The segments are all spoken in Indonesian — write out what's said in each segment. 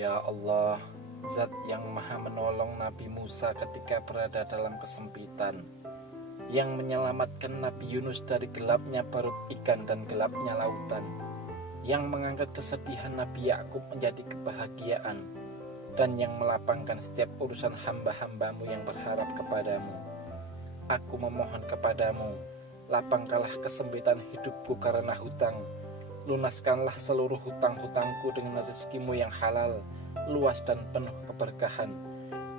Ya Allah, Zat yang maha menolong Nabi Musa ketika berada dalam kesempitan, yang menyelamatkan Nabi Yunus dari gelapnya perut ikan dan gelapnya lautan, yang mengangkat kesedihan Nabi Yakub menjadi kebahagiaan, dan yang melapangkan setiap urusan hamba-hambamu yang berharap kepadamu. Aku memohon kepadamu, lapangkanlah kesempitan hidupku karena hutang. Lunaskanlah seluruh hutang-hutangku dengan rezekimu yang halal, luas dan penuh keberkahan.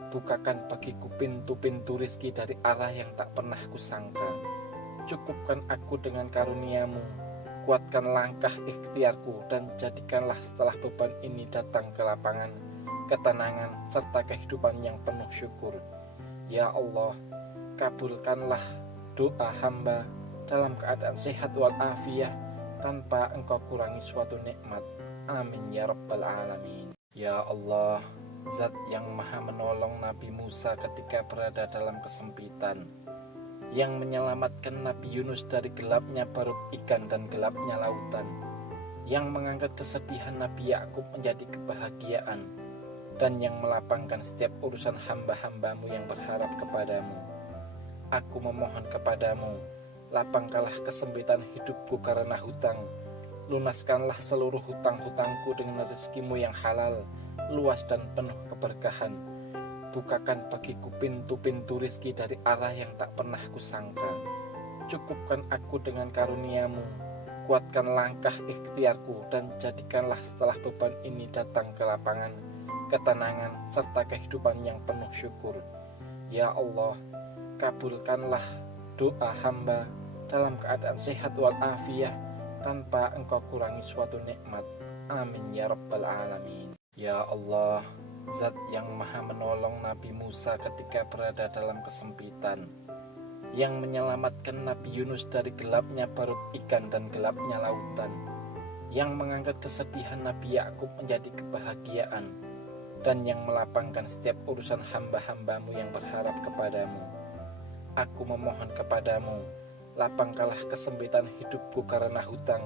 Bukakan bagiku pintu-pintu rizki dari arah yang tak pernah kusangka. Cukupkan aku dengan karuniamu, kuatkan langkah ikhtiarku, dan jadikanlah setelah beban ini datang ke lapangan, ketenangan, serta kehidupan yang penuh syukur. Ya Allah, kabulkanlah doa hamba dalam keadaan sehat walafiat, tanpa engkau kurangi suatu nikmat. Amin ya rabbal alamin. Ya Allah, Zat yang maha menolong Nabi Musa ketika berada dalam kesempitan, yang menyelamatkan Nabi Yunus dari gelapnya perut ikan dan gelapnya lautan, yang mengangkat kesedihan Nabi Yakub menjadi kebahagiaan, dan yang melapangkan setiap urusan hamba-hambamu yang berharap kepadamu. Aku memohon kepadamu, lapangkanlah kesempitan hidupku karena hutang. Lunaskanlah seluruh hutang-hutangku dengan rezekimu yang halal, luas dan penuh keberkahan. Bukakan bagiku pintu-pintu rizki dari arah yang tak pernah kusangka. Cukupkan aku dengan karuniamu, kuatkan langkah ikhtiarku, dan jadikanlah setelah beban ini datang ke lapangan, ketenangan, serta kehidupan yang penuh syukur. Ya Allah, kabulkanlah doa hamba dalam keadaan sehat walafiat, tanpa engkau kurangi suatu nikmat. Amin ya rabbal alamin. Ya Allah, Zat yang maha menolong Nabi Musa ketika berada dalam kesempitan, yang menyelamatkan Nabi Yunus dari gelapnya perut ikan dan gelapnya lautan, yang mengangkat kesedihan Nabi Yakub menjadi kebahagiaan, dan yang melapangkan setiap urusan hamba-hambamu yang berharap kepadamu. Aku memohon kepadamu, lapangkanlah kesempitan hidupku karena hutang.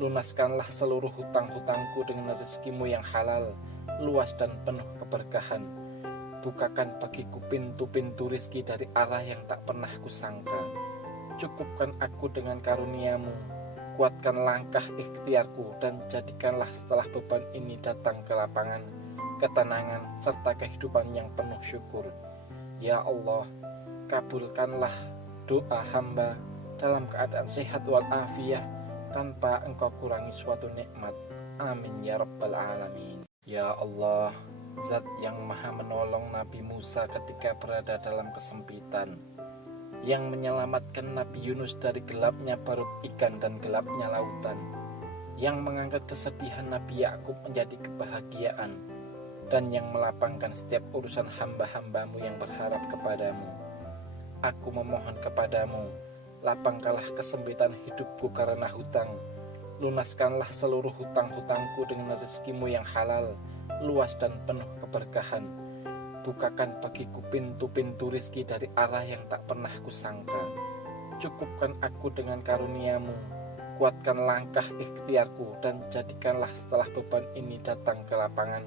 Lunaskanlah seluruh hutang-hutangku dengan rezekimu yang halal, luas dan penuh keberkahan. Bukakan bagiku pintu-pintu rizki dari arah yang tak pernah kusangka. Cukupkan aku dengan karuniamu, kuatkan langkah ikhtiarku, dan jadikanlah setelah beban ini datang ke lapangan, ketenangan, serta kehidupan yang penuh syukur. Ya Allah, kabulkanlah doa hamba dalam keadaan sehat walafiat, tanpa engkau kurangi suatu nikmat. Amin ya rabbal alamin. Ya Allah, Zat yang maha menolong Nabi Musa ketika berada dalam kesempitan, yang menyelamatkan Nabi Yunus dari gelapnya perut ikan dan gelapnya lautan, yang mengangkat kesedihan Nabi Yakub menjadi kebahagiaan, dan yang melapangkan setiap urusan hamba-hambamu yang berharap kepadamu. Aku memohon kepadamu, lapangkanlah kesempitan hidupku karena hutang. Lunaskanlah seluruh hutang-hutangku dengan rezekimu yang halal, luas dan penuh keberkahan. Bukakan bagiku pintu-pintu rizki dari arah yang tak pernah kusangka. Cukupkan aku dengan karuniamu, kuatkan langkah ikhtiarku, dan jadikanlah setelah beban ini datang ke lapangan,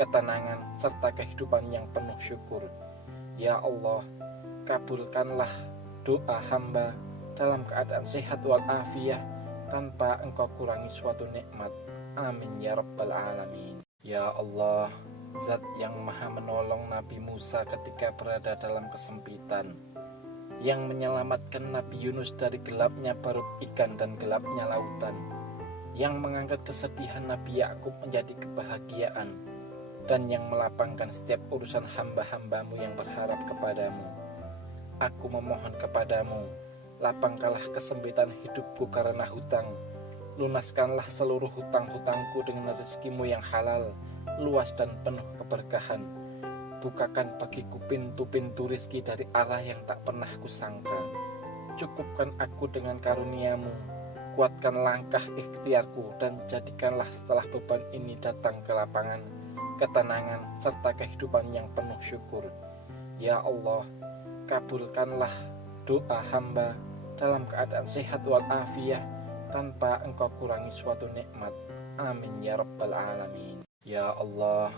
ketenangan, serta kehidupan yang penuh syukur. Ya Allah, kabulkanlah doa hamba dalam keadaan sehat walafiat, tanpa engkau kurangi suatu nikmat. Amin ya rabbal alamin. Ya Allah, Zat yang maha menolong Nabi Musa ketika berada dalam kesempitan, yang menyelamatkan Nabi Yunus dari gelapnya perut ikan dan gelapnya lautan, yang mengangkat kesedihan Nabi Yakub menjadi kebahagiaan, dan yang melapangkan setiap urusan hamba-hambamu yang berharap kepadamu. Aku memohon kepadamu, lapangkanlah kesempitan hidupku karena hutang. Lunaskanlah seluruh hutang-hutangku dengan rezekimu yang halal, luas dan penuh keberkahan. Bukakan bagiku pintu-pintu rizki dari arah yang tak pernah kusangka. Cukupkan aku dengan karuniamu, kuatkan langkah ikhtiarku, dan jadikanlah setelah beban ini datang ke lapangan, ketenangan, serta kehidupan yang penuh syukur. Ya Allah, kabulkanlah doa hamba dalam keadaan sehat walafiat, tanpa engkau kurangi suatu nikmat. Amin ya rabbal alamin. Ya Allah,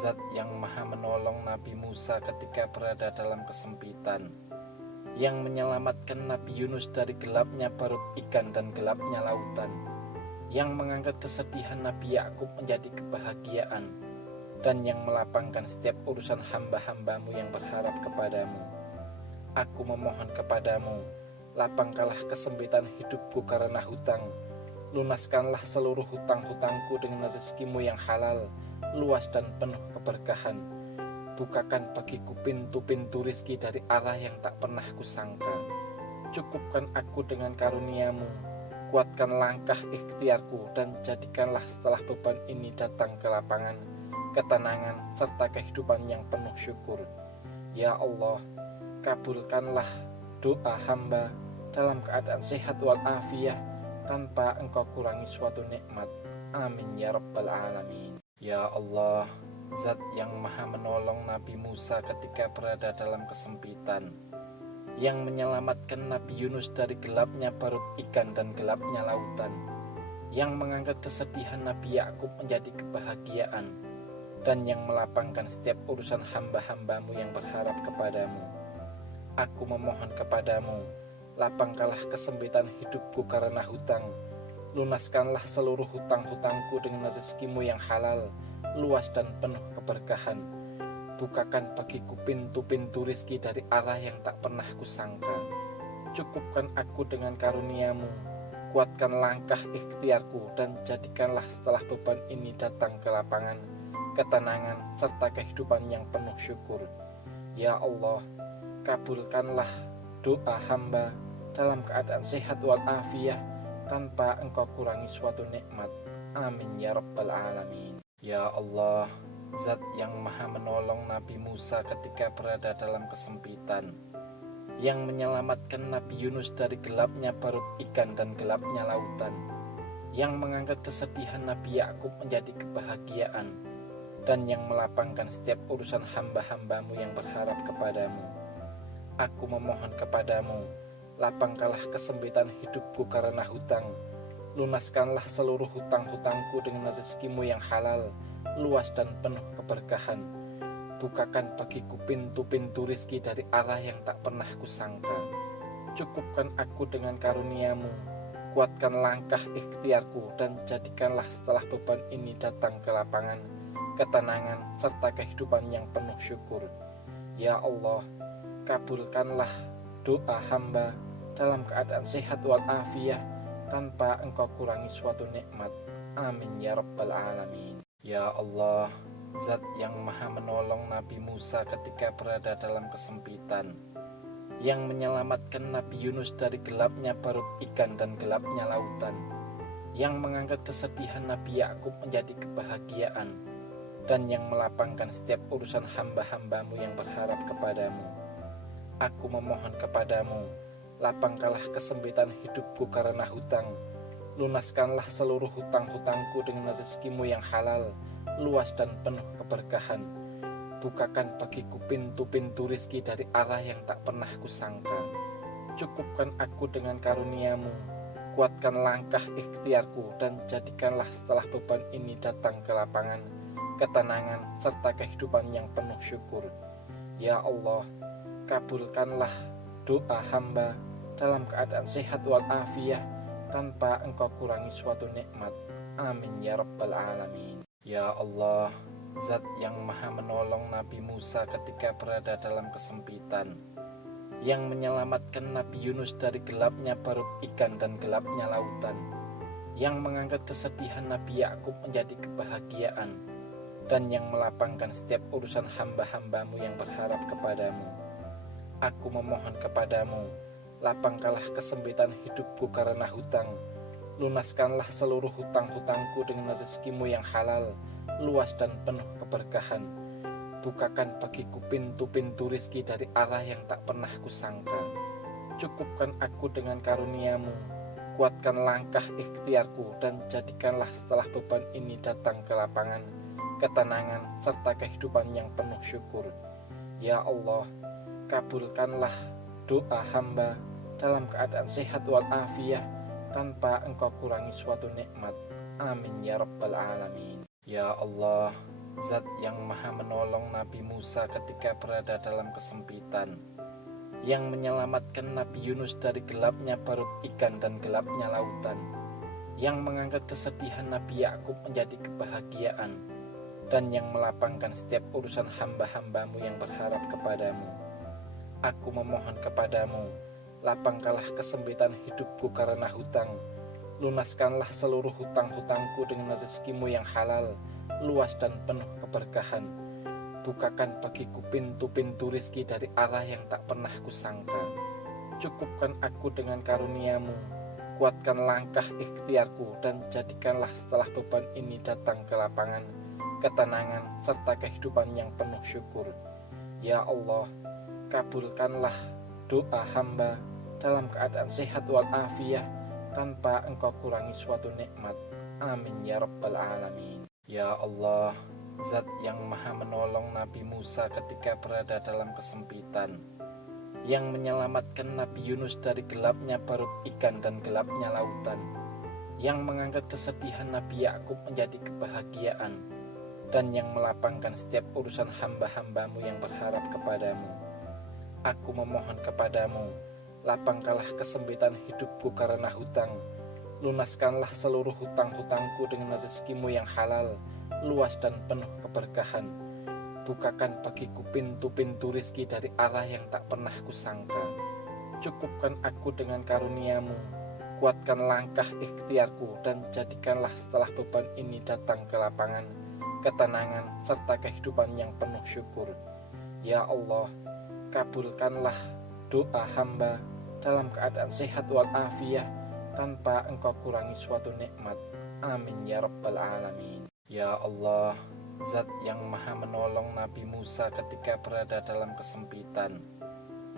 Zat yang maha menolong Nabi Musa ketika berada dalam kesempitan, yang menyelamatkan Nabi Yunus dari gelapnya perut ikan dan gelapnya lautan, yang mengangkat kesedihan Nabi Yakub menjadi kebahagiaan, dan yang melapangkan setiap urusan hamba-hambamu yang berharap kepadamu. Aku memohon kepadamu, lapangkanlah kesempitan hidupku karena hutang. Lunaskanlah seluruh hutang-hutangku dengan rezekimu yang halal, luas dan penuh keberkahan. Bukakan bagiku pintu-pintu rizki dari arah yang tak pernah kusangka. Cukupkan aku dengan karuniamu, kuatkan langkah ikhtiarku, dan jadikanlah setelah beban ini datang ke lapangan, ketenangan, serta kehidupan yang penuh syukur. Ya Allah, kabulkanlah doa hamba dalam keadaan sehat walafiat, tanpa engkau kurangi suatu nikmat. Amin ya rabbal alamin. Ya Allah, Zat yang maha menolong Nabi Musa ketika berada dalam kesempitan, yang menyelamatkan Nabi Yunus dari gelapnya perut ikan dan gelapnya lautan, yang mengangkat kesedihan Nabi Yakub menjadi kebahagiaan, dan yang melapangkan setiap urusan hamba-hambamu yang berharap kepadamu. Aku memohon kepadamu, lapangkanlah kesempitan hidupku karena hutang. Lunaskanlah seluruh hutang-hutangku dengan rezekimu yang halal, luas dan penuh keberkahan. Bukakan bagiku pintu-pintu rizki dari arah yang tak pernah kusangka. Cukupkan aku dengan karuniamu, kuatkan langkah ikhtiarku, dan jadikanlah setelah beban ini datang ke lapangan, ketenangan, serta kehidupan yang penuh syukur. Ya Allah, kabulkanlah doa hamba dalam keadaan sehat walafiat, tanpa engkau kurangi suatu nikmat. Amin ya rabbal alamin. Ya Allah, Zat yang maha menolong Nabi Musa ketika berada dalam kesempitan, yang menyelamatkan Nabi Yunus dari gelapnya perut ikan dan gelapnya lautan, yang mengangkat kesedihan Nabi Yakub menjadi kebahagiaan, dan yang melapangkan setiap urusan hamba-hambamu yang berharap kepadamu. Aku memohon kepadamu, lapangkanlah kesempitan hidupku karena hutang. Lunaskanlah seluruh hutang-hutangku dengan rezekimu yang halal, luas dan penuh keberkahan. Bukakan bagiku pintu-pintu rizki dari arah yang tak pernah kusangka. Cukupkan aku dengan karuniamu, kuatkan langkah ikhtiarku, dan jadikanlah setelah beban ini datang ke lapangan, ketenangan, serta kehidupan yang penuh syukur. Ya Allah, kabulkanlah doa hamba dalam keadaan sehat walafiat, tanpa engkau kurangi suatu nikmat. Amin ya rabbal alamin. Ya Allah, Zat yang maha menolong Nabi Musa ketika berada dalam kesempitan, yang menyelamatkan Nabi Yunus dari gelapnya perut ikan dan gelapnya lautan, yang mengangkat kesedihan Nabi Yakub menjadi kebahagiaan, dan yang melapangkan setiap urusan hamba-hambamu yang berharap kepadamu. Aku memohon kepadamu, lapangkanlah kesempitan hidupku karena hutang. Lunaskanlah seluruh hutang-hutangku dengan rezekimu yang halal, luas dan penuh keberkahan. Bukakan bagiku pintu-pintu rizki dari arah yang tak pernah kusangka. Cukupkan aku dengan karuniamu, kuatkan langkah ikhtiarku, dan jadikanlah setelah beban ini datang ke lapangan, ketenangan, serta kehidupan yang penuh syukur. Ya Allah, kabulkanlah doa hamba dalam keadaan sehat walafiat, tanpa engkau kurangi suatu nikmat. Amin ya rabbal alamin. Ya Allah, Zat yang maha menolong Nabi Musa ketika berada dalam kesempitan, yang menyelamatkan Nabi Yunus dari gelapnya perut ikan dan gelapnya lautan, yang mengangkat kesedihan Nabi Yakub menjadi kebahagiaan, dan yang melapangkan setiap urusan hamba-hambamu yang berharap kepadamu. Aku memohon kepadamu, lapangkanlah kesempitan hidupku karena hutang. Lunaskanlah seluruh hutang-hutangku dengan rezekimu yang halal, luas dan penuh keberkahan. Bukakan bagiku pintu-pintu rizki dari arah yang tak pernah kusangka. Cukupkan aku dengan karuniamu, kuatkan langkah ikhtiarku, dan jadikanlah setelah beban ini datang ke lapangan, ketenangan, serta kehidupan yang penuh syukur. Ya Allah, kabulkanlah doa hamba dalam keadaan sehat walafiat, tanpa engkau kurangi suatu nikmat. Amin ya rabbal alamin. Ya Allah, Zat yang maha menolong Nabi Musa ketika berada dalam kesempitan, yang menyelamatkan Nabi Yunus dari gelapnya perut ikan dan gelapnya lautan, yang mengangkat kesedihan Nabi Yakub menjadi kebahagiaan, dan yang melapangkan setiap urusan hamba-hambamu yang berharap kepadamu. Aku memohon kepadamu, lapangkanlah kesempitan hidupku karena hutang, lunaskanlah seluruh hutang-hutangku dengan rezekimu yang halal, luas dan penuh keberkahan. Bukakan bagiku pintu-pintu rizki dari arah yang tak pernah kusangka. Cukupkan aku dengan karuniamu, kuatkan langkah ikhtiarku, dan jadikanlah setelah beban ini datang ke lapangan, ketenangan, serta kehidupan yang penuh syukur. Ya Allah, kabulkanlah doa hamba dalam keadaan sehat walafiat tanpa engkau kurangi suatu nikmat. Amin ya rabbal alamin. Ya Allah, Zat yang maha menolong Nabi Musa ketika berada dalam kesempitan, yang menyelamatkan Nabi Yunus dari gelapnya perut ikan dan gelapnya lautan, yang mengangkat kesedihan Nabi Yakub menjadi kebahagiaan, dan yang melapangkan setiap urusan hamba-hambamu yang berharap kepadamu. Aku memohon kepadamu, lapangkanlah kesempitan hidupku karena hutang, lunaskanlah seluruh hutang-hutangku dengan rezekimu yang halal, luas dan penuh keberkahan. Bukakan bagiku pintu-pintu rizki dari arah yang tak pernah kusangka. Cukupkan aku dengan karuniamu, kuatkan langkah ikhtiarku, dan jadikanlah setelah beban ini datang ke lapangan, ketenangan, serta kehidupan yang penuh syukur. Ya Allah, kabulkanlah doa hamba dalam keadaan sehat walafiat tanpa engkau kurangi suatu nikmat. Amin ya rabbal alamin. Ya Allah, Zat yang maha menolong Nabi Musa ketika berada dalam kesempitan,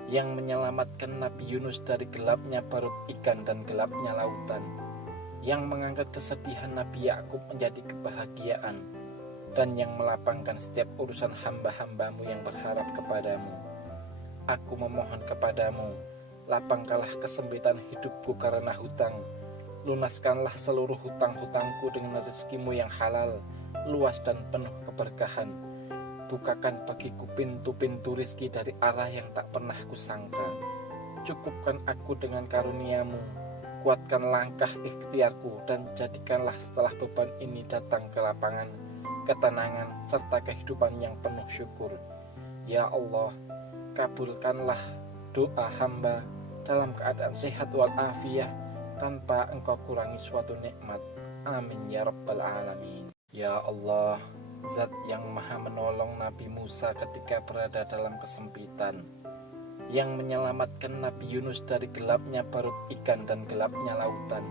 yang menyelamatkan Nabi Yunus dari gelapnya perut ikan dan gelapnya lautan, yang mengangkat kesedihan Nabi Yakub menjadi kebahagiaan, dan yang melapangkan setiap urusan hamba-hambamu yang berharap kepadamu. Aku memohon kepadamu, lapangkanlah kesempitan hidupku karena hutang, lunaskanlah seluruh hutang-hutangku dengan rezekimu yang halal, luas dan penuh keberkahan. Bukakan bagiku pintu-pintu rizki dari arah yang tak pernah kusangka. Cukupkan aku dengan karuniamu, kuatkan langkah ikhtiarku, dan jadikanlah setelah beban ini datang ke lapangan, ketenangan, serta kehidupan yang penuh syukur. Ya Allah, kabulkanlah doa hamba dalam keadaan sehat walafiat tanpa engkau kurangi suatu nikmat. Amin ya rabbal alamin. Ya Allah, Zat yang maha menolong Nabi Musa ketika berada dalam kesempitan, yang menyelamatkan Nabi Yunus dari gelapnya perut ikan dan gelapnya lautan,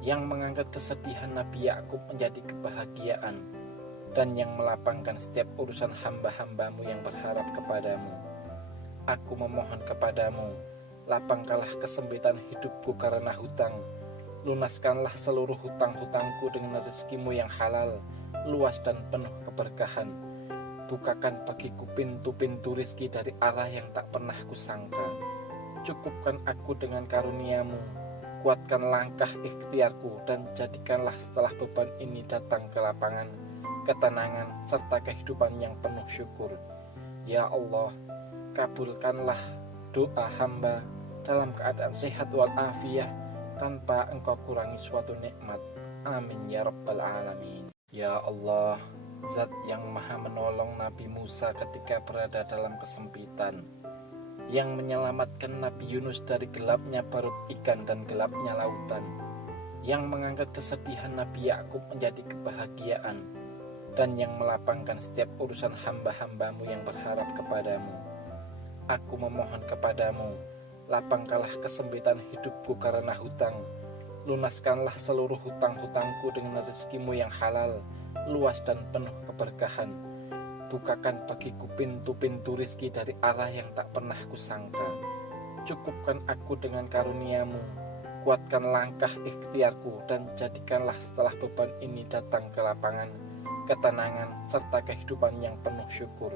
yang mengangkat kesedihan Nabi Yakub menjadi kebahagiaan, dan yang melapangkan setiap urusan hamba-hambamu yang berharap kepadamu. Aku memohon kepadamu, lapangkanlah kesempitan hidupku karena hutang, lunaskanlah seluruh hutang-hutangku dengan rezekimu yang halal, luas dan penuh keberkahan. Bukakan bagiku pintu-pintu rizki dari arah yang tak pernah kusangka. Cukupkan aku dengan karuniamu, kuatkan langkah ikhtiarku, dan jadikanlah setelah beban ini datang ke lapangan, ketenangan, serta kehidupan yang penuh syukur. Ya Allah, kabulkanlah doa hamba dalam keadaan sehat walafiat tanpa engkau kurangi suatu nikmat. Amin ya rabbal alamin. Ya Allah, Zat yang maha menolong Nabi Musa ketika berada dalam kesempitan, yang menyelamatkan Nabi Yunus dari gelapnya perut ikan dan gelapnya lautan, yang mengangkat kesedihan Nabi Yakub menjadi kebahagiaan, dan yang melapangkan setiap urusan hamba-hambamu yang berharap kepadamu. Aku memohon kepadamu, lapangkanlah kesempitan hidupku karena hutang, lunaskanlah seluruh hutang-hutangku dengan rezekimu yang halal, luas dan penuh keberkahan. Bukakan bagiku pintu-pintu rizki dari arah yang tak pernah kusangka. Cukupkan aku dengan karuniamu, kuatkan langkah ikhtiarku, dan jadikanlah setelah beban ini datang ke lapangan, ketenangan, serta kehidupan yang penuh syukur.